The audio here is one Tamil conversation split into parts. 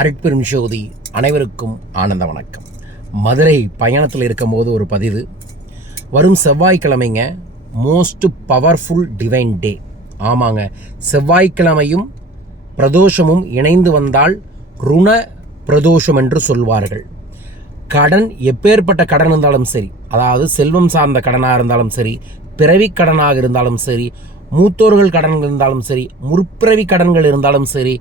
அருட்பெரும் ஜோதி அனைவருக்கும் ஆனந்த வணக்கம். மதுரை பயணத்தில் இருக்கும்போது ஒரு பதிவு. வரும் செவ்வாய்க்கிழமைங்க மோஸ்ட் பவர்ஃபுல் டிவைன் டே ஆமாங்க செவ்வாய்க்கிழமையும் பிரதோஷமும் இணைந்து வந்தால் ருண பிரதோஷம் என்று சொல்வார்கள். கடன் எப்பேற்பட்ட கடன் இருந்தாலும் சரி அதாவது செல்வம் சார்ந்த கடனாக இருந்தாலும் சரி பிறவி கடனாக இருந்தாலும் சரி மூத்தோர்கள் கடன் இருந்தாலும் சரி முற்பிறவி கடன்கள் இருந்தாலும் சரி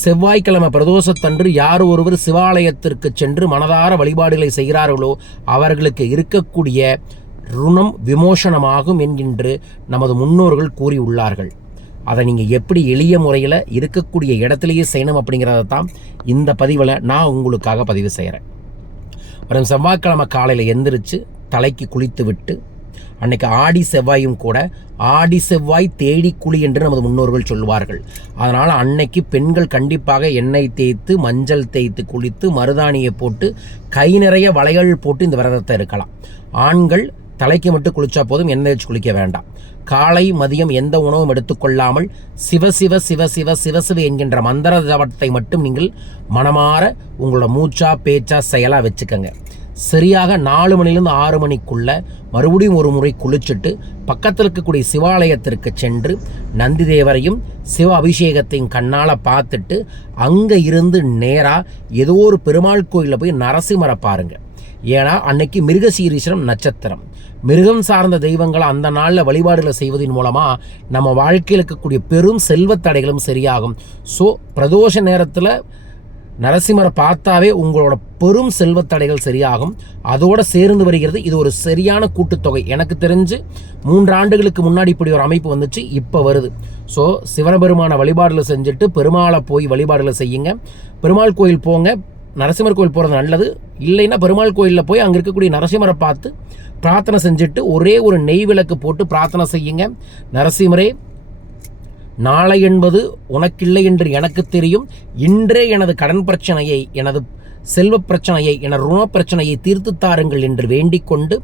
செவ்வாய்க்கிழமை பிரதோஷத்தன்று யார் ஒருவர் சிவாலயத்திற்கு சென்று மனதார வழிபாடுகளை செய்கிறார்களோ அவர்களுக்கு இருக்கக்கூடிய ருணம் விமோசனமாகும் என்கின்று நமது முன்னோர்கள் கூறியுள்ளார்கள். அதை நீங்கள் எப்படி எளிய முறையில் இருக்கக்கூடிய இடத்துலையே செய்யணும் அப்படிங்கிறத தான் இந்த பதிவில் நான் உங்களுக்காக பதிவு செய்கிறேன் வரும் செவ்வாய்க்கிழமை காலையில் எந்திரிச்சு தலைக்கு குளித்து விட்டு அன்னைக்கு ஆடி செவ்வாயும் கூட ஆடி செவ்வாய் தேடி குழி என்று நமது முன்னோர்கள் சொல்வார்கள் அதனால் அன்னைக்கு பெண்கள் கண்டிப்பாக எண்ணெய் தேய்த்து மஞ்சள் தேய்த்து குளித்து மருதாணியை போட்டு கை நிறைய வளையல் போட்டு இந்த விரதத்தை இருக்கலாம். ஆண்கள் தலைக்கு மட்டும் குளிச்சா போதும் எண்ணெய் வச்சு குளிக்க வேண்டாம். காலை மதியம் எந்த உணவும் எடுத்துக்கொள்ளாமல் சிவ சிவ சிவ சிவ சிவ சிவ என்கின்ற மந்திர ஜபத்தை மட்டும் நீங்கள் மனமாற உங்களோட மூச்சா பேச்சா செயலாக வச்சுக்கோங்க. சரியாக நாலு மணிலேருந்து ஆறு மணிக்குள்ள மறுபடியும் ஒரு முறை குளிச்சுட்டு பக்கத்தில் இருக்கக்கூடிய சிவாலயத்திற்கு சென்று நந்தி தேவரையும் சிவ அபிஷேகத்தையும் கண்ணால் பார்த்துட்டு அங்கே இருந்து நேராக ஏதோ ஒரு பெருமாள் கோயிலில் போய் நரசிம்மரை பாருங்கள் ஏன்னா அன்னைக்கு மிருகசீரீஸ்வரம் நட்சத்திரம். மிருகம் சார்ந்த தெய்வங்களை அந்த நாளில் வழிபாடுகளை செய்வதன் மூலமாக நம்ம வாழ்க்கையில் இருக்கக்கூடிய பெரும் செல்வத்தடைகளும் சரியாகும். ஸோ பிரதோஷ நேரத்தில் நரசிம்மரை பார்த்தாவே உங்களோட பெரும் செல்வத்தடைகள் சரியாகும். அதோடு சேர்ந்து வருகிறது இது ஒரு சரியான கூட்டுத்தொகை. எனக்கு தெரிஞ்சு மூன்று ஆண்டுகளுக்கு முன்னாடி இப்படி ஒரு அமைப்பு வந்துச்சு இப்போ வருது. ஸோ சிவனபெருமான வழிபாடுகளை செஞ்சுட்டு பெருமாளை போய் வழிபாடுகளை செய்யுங்க. பெருமாள் கோயில் போங்க. நரசிம்மர் கோயில் போகிறது நல்லது. இல்லைன்னா பெருமாள் கோயிலில் போய் அங்கே இருக்கக்கூடிய நரசிம்மரை பார்த்து பிரார்த்தனை செஞ்சுட்டு ஒரே ஒரு நெய் விளக்கு போட்டு பிரார்த்தனை செய்யுங்க. நரசிம்மரே நாளை என்பது உனக்கில்லை என்று எனக்கு தெரியும். இன்றே எனது கடன் பிரச்சனையை எனது செல்வ பிரச்சனையை எனது ருண பிரச்சனையை தீர்த்து தாருங்கள் என்று வேண்டிக் கொண்டு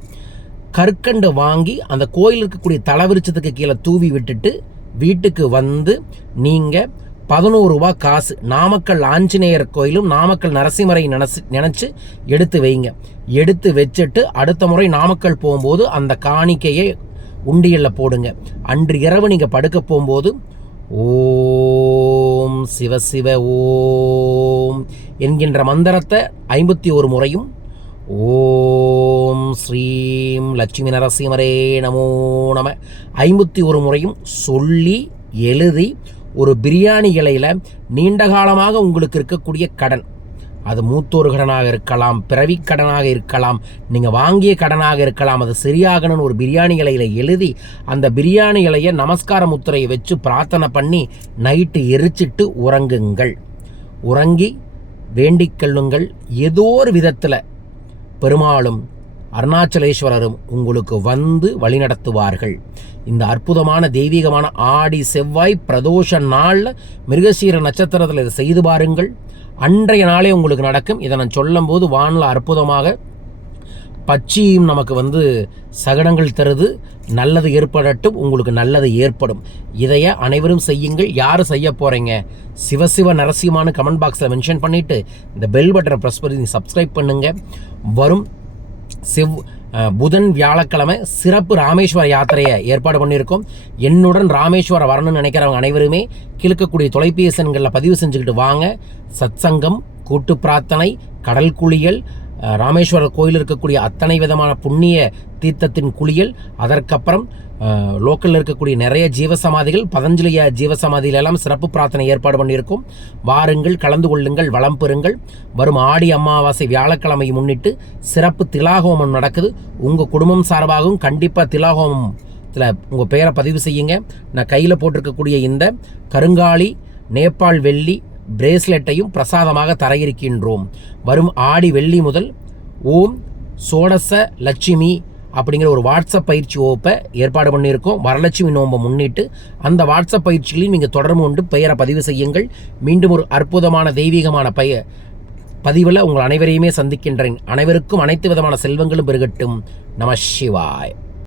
கற்கண்டு வாங்கி அந்த கோயில் இருக்கக்கூடிய தலைவிருச்சத்துக்கு கீழே தூவி விட்டுட்டு வீட்டுக்கு வந்து நீங்கள் பதினோரு ரூபா காசு நாமக்கல் ஆஞ்சநேயர் கோயிலும் நாமக்கல் நரசிம்மரை நினச்சி நினச்சி எடுத்து வைங்க. எடுத்து வச்சுட்டு அடுத்த முறை நாமக்கல் போகும்போது அந்த காணிக்கையை உண்டியலில் போடுங்க. அன்று இரவு நீங்கள் படுக்க போகும்போது ஓம் சிவ சிவ ஓம் என்கின்ற மந்திரத்தை ஐம்பத்தி ஒரு முறையும் ஓம் ஸ்ரீம் லட்சுமி நரசிம்மரே நமோ நம ஐம்பத்தி ஒரு முறையும் சொல்லி எழுதி ஒரு பிரியாணி இலையில் நீண்ட காலமாக உங்களுக்கு இருக்கக்கூடிய கடன். அது மூத்தோர் கடனாக இருக்கலாம் பிறவி கடனாக இருக்கலாம் நீங்கள் வாங்கிய கடனாக இருக்கலாம் அது சரியாகணும்னு ஒரு பிரியாணி இலையில் எழுதி அந்த பிரியாணி இலையை நமஸ்கார முத்திரையை வச்சு பிரார்த்தனை பண்ணி நைட்டு எரிச்சிட்டு உறங்குங்கள். உறங்கி வேண்டிக் கொள்ளுங்கள். ஏதோ ஒரு விதத்தில் பெருமாளும் அருணாச்சலேஸ்வரரும் உங்களுக்கு வந்து வழிநடத்துவார்கள். இந்த அற்புதமான தெய்வீகமான ஆடி செவ்வாய் பிரதோஷ நாளில் மிருகசீர நட்சத்திரத்தில் இதை செய்து பாருங்கள். அன்றைய நாளே உங்களுக்கு நடக்கும். இதை நான் சொல்லும்போது வானில் அற்புதமாக பச்சியும் நமக்கு வந்து சகடங்கள் தருது. நல்லது ஏற்படட்டும் உங்களுக்கு நல்லது ஏற்படும். இதைய அனைவரும் செய்யுங்கள். யார் செய்ய போகிறீங்க சிவசிவ நரசிம்மான்னு கமெண்ட் பாக்ஸில் மென்ஷன் பண்ணிவிட்டு இந்த பெல் பட்டனை ப்ரெஸ் பண்ணி சப்ஸ்கிரைப் பண்ணுங்கள் வரும் செவ் புதன் வியாழக்கிழமை சிறப்பு ராமேஸ்வர யாத்திரையை ஏற்பாடு பண்ணியிருக்கோம். என்னுடன் ராமேஸ்வரம் வரணும்னு நினைக்கிறவங்க அனைவருமே கிழக்கக்கூடிய தொலைபேசி பதிவு செஞ்சுக்கிட்டு வாங்க. சத்சங்கம் கூட்டு பிரார்த்தனை கடல் குளியல் ராமேஸ்வரர் கோயில் இருக்கக்கூடிய அத்தனை விதமான புண்ணிய தீர்த்தத்தின் குளியல் அதற்கப்புறம் லோக்கலில் இருக்கக்கூடிய நிறைய ஜீவசமாதிகள் பதஞ்சலிய ஜீவசமாதியிலெல்லாம் சிறப்பு பிரார்த்தனை ஏற்பாடு பண்ணியிருக்கும். வாருங்கள் கலந்து கொள்ளுங்கள் வளம் பெறுங்கள். வரும் ஆடி அமாவாசை வியாழக்கிழமையை முன்னிட்டு சிறப்பு திலாகோமம் நடக்குது. உங்கள் குடும்பம் சார்பாகவும் கண்டிப்பாக திலாகோமம் உங்கள் பெயரை பதிவு செய்யுங்க. நான் கையில் போட்டிருக்கக்கூடிய இந்த கருங்காலி நேபாள் வெள்ளி பிரேஸ்லெட்டையும் பிரசாதமாக தர இருக்கின்றோம் வரும் ஆடி வெள்ளி முதல் ஓம் சோடச லட்சுமி அப்படிங்கிற ஒரு வாட்ஸ்அப் பயிற்சி வகுப்பை ஏற்பாடு பண்ணியிருக்கோம். வரலட்சுமி நோம்பை முன்னிட்டு அந்த வாட்ஸ்அப் பயிற்சிகளையும் நீங்கள் தொடர்பு கொண்டு பெயரை பதிவு செய்யுங்கள். மீண்டும் ஒரு அற்புதமான தெய்வீகமான பய பதிவில் உங்கள் அனைவரையுமே சந்திக்கின்றேன். அனைவருக்கும் அனைத்து விதமான செல்வங்களும் பெருகட்டும். நம சிவாய்.